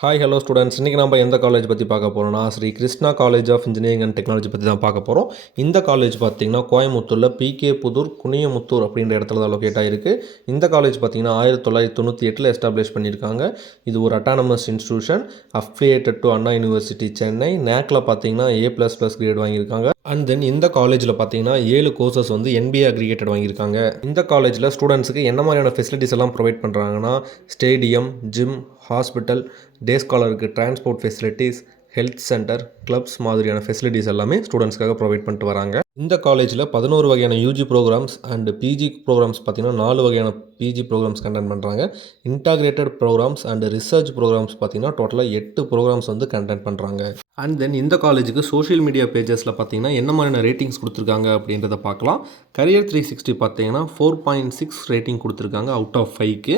Hi hello students. இன்றைக்கி நம்ம எந்த காலேஜ் பற்றி பார்க்க போகிறோம்னா Sri Krishna college of engineering and technology பற்றி தான் பார்க்க போகிறோம். இந்த காலேஜ் பார்த்திங்கன்னா கோயம்புத்தூரில் பிகே புதூர் குனியமுத்தூர் அப்படின்ற இடத்துல தான் லொக்கேட் ஆகிருக்கு. இந்த காலேஜ் பார்த்திங்கன்னா 1998 எஸ்டாப்ளிஷ் பண்ணியிருக்காங்க. இது ஒரு autonomous institution affiliated to Anna university Chennai. நேக்கில் பார்த்திங்கன்னா A++ கிரேட் வாங்கியிருக்காங்க. அண்ட் தென் இந்த காலேஜில் பார்த்தீங்கன்னா 7 கோர்சஸ் வந்து NBA அக்ரிகேட்டட் வாங்கியிருக்காங்க. இந்த காலேஜில் ஸ்டூடெண்ட்ஸுக்கு என்ன மாதிரியான ஃபெசிலிட்டிஸ் எல்லாம் ப்ரொவைட் பண்ணுறாங்கன்னா ஸ்டேடியம், ஜிம், ஹாஸ்பிட்டல், டே ஸ்காலருக்கு transport facilities, health centre, clubs மாதிரியான ஃபெசிலிட்டிஸ் எல்லாமே ஸ்டூடெண்ட்ஸ்க்காக ப்ரொவைட் பண்ணிட்டு வராங்க. இந்த காலேஜில் 11 வகையான UG programmes and PG programmes பார்த்திங்கன்னா 4 வகையான பிஜி ப்ரோக்ராம்ஸ் கண்டக்ட் பண்ணுறாங்க. Integrated programmes and research programmes பார்த்திங்கன்னா டோட்டலாக 8 ப்ரோக்ராம்ஸ் வந்து கண்டக்ட் பண்ணுறாங்க. அண்ட் தென் இந்த காலேஜுக்கு சோஷியல் மீடியா பேஜஸில் பார்த்திங்கன்னா என்ன மாதிரியான ரேட்டிங்ஸ் கொடுத்துருக்காங்க அப்படின்றத பார்க்கலாம். கரியர் 360 பார்த்திங்கன்னா 4.6 ரேட்டிங் கொடுத்துருக்காங்க அவுட் ஆஃப் 5க்கு.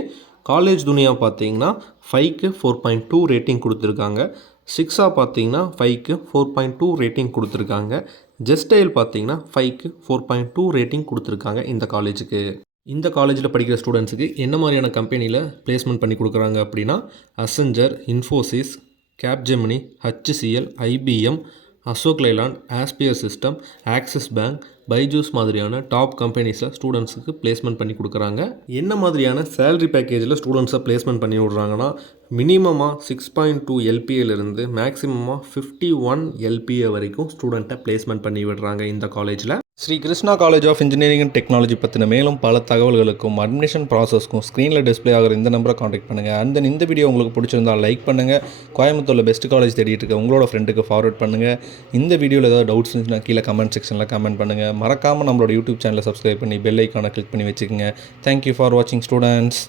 காலேஜ் துனியா பார்த்தீங்கன்னா 5க்கு 4.2 ரேட்டிங் கொடுத்துருக்காங்க. 6ஆக பார்த்தீங்கன்னா 5க்கு 4.2 ரேட்டிங் கொடுத்துருக்காங்க. ஜெஸ்டைல் பார்த்தீங்கன்னா 5க்கு 4.2 ரேட்டிங் கொடுத்துருக்காங்க இந்த காலேஜுக்கு. இந்த காலேஜில் படிக்கிற ஸ்டூடெண்ட்ஸுக்கு என்ன மாதிரியான கம்பெனியில் பிளேஸ்மெண்ட் பண்ணி கொடுக்குறாங்க அப்படின்னா Accenture, Infosys, Capgemini, HCL, IBM, Ashok Leyland, aspire system, axis bank, Byju's மாதிரியான டாப் கம்பெனிஸில் ஸ்டூடெண்ட்ஸுக்கு பிளேஸ்மெண்ட் பண்ணி கொடுக்குறாங்க. என்ன மாதிரியான சேலரி பேக்கேஜில் ஸ்டூடெண்ட்ஸை பிளேஸ்மெண்ட் பண்ணி விட்றாங்கன்னா மினிமமாக 6.2 LPAலேருந்து மேக்ஸிமமாக 51 LPA வரைக்கும் ஸ்டூடெண்ட்டை பிளேஸ்மெண்ட் பண்ணி விடுறாங்க இந்த காலேஜில். Sri Krishna college of engineering and technology பற்றின மேலும் பல தகவல்களுக்கும் அட்மிஷன் ப்ராசஸ்க்கும் ஸ்க்ரீனில் டிஸ்பிளே ஆகிற இந்த நம்பரை காண்டாக்ட் பண்ணுங்கள். அண்ட் தென் இந்த வீடியோ உங்களுக்கு பிடிச்சிருந்தால் லைக் பண்ணுங்கள். கோயம்புத்தூரில் பெஸ்ட் காலேஜ் தேடிட்டு இருக்க உங்களோட ஃப்ரெண்டுக்கு ஃபார்வர்ட் பண்ணுங்கள். இந்த வீடியோவில் ஏதாவது டவுட்ஸ் இருந்துச்சுன்னா கீழே கமெண்ட் செக்ஷனில் கமெண்ட் பண்ணுங்கள். மறக்காமல் நம்மளோட யூடியூப் சேனலை சப்ஸ்கிரைப் பண்ணி பெல் ஐக்கானை கிளிக் பண்ணி வச்சுக்கோங்க. தேங்க்யூ ஃபார் வாட்சிங் ஸ்டூடெண்ட்ஸ்.